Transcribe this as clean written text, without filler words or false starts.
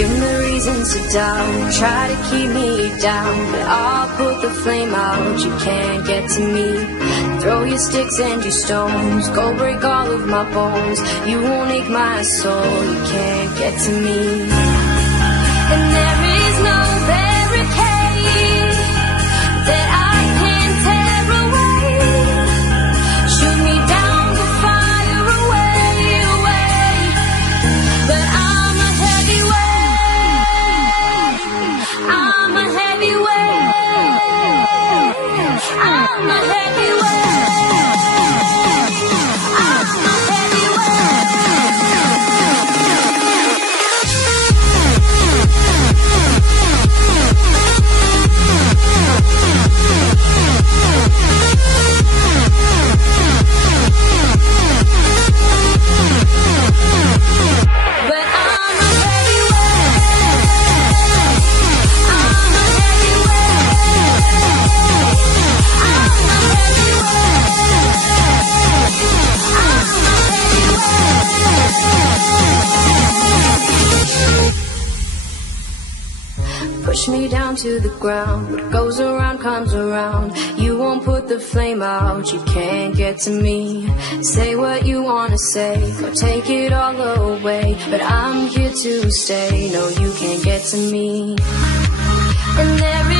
Give me reasons to doubt, try to keep me down, but I'll put the flame out, you can't get to me. Throw your sticks and your stones, go break all of my bones. You won't ache my soul, you can't get to me. And there is no barricade that I can tear away. Shoot me down to fire away, away. But I'm a heavyweight, I'm a heavyweight, I'm a heavyweight. Push me down to the ground. What goes around comes around. You won't put the flame out, you can't get to me. Say what you wanna say, or take it all away, but I'm here to stay. No, you can't get to me. And there is